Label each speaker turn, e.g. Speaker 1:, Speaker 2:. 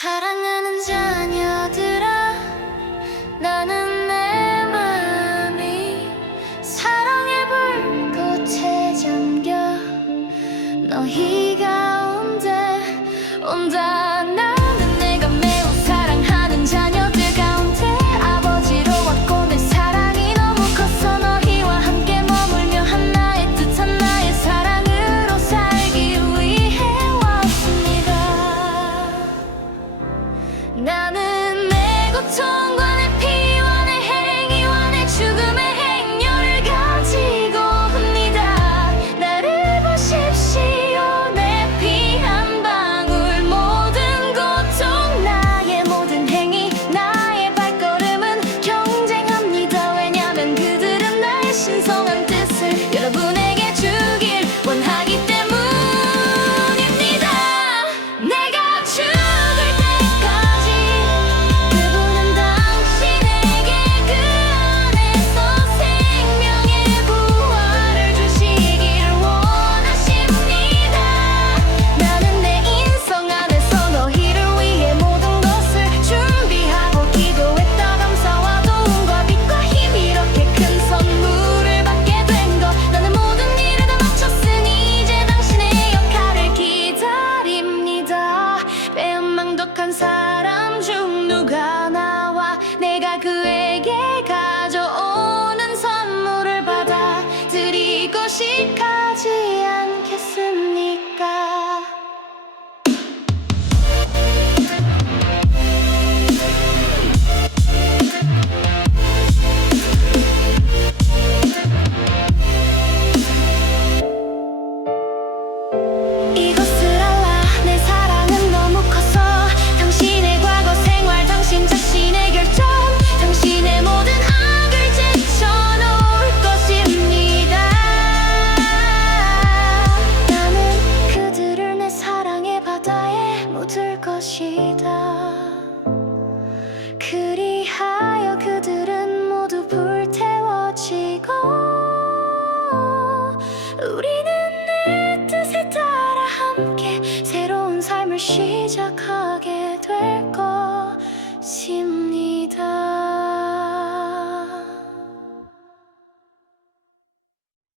Speaker 1: 사랑하는 자녀들아 나는 내 마음이 사랑의 불꽃에 잠겨. 너희 나는 내 고통과 것이다. 그리하여 그들은 모두 불태워지고 우리는 내 뜻에 따라 함께 새로운 삶을 시작하게 될 것입니다.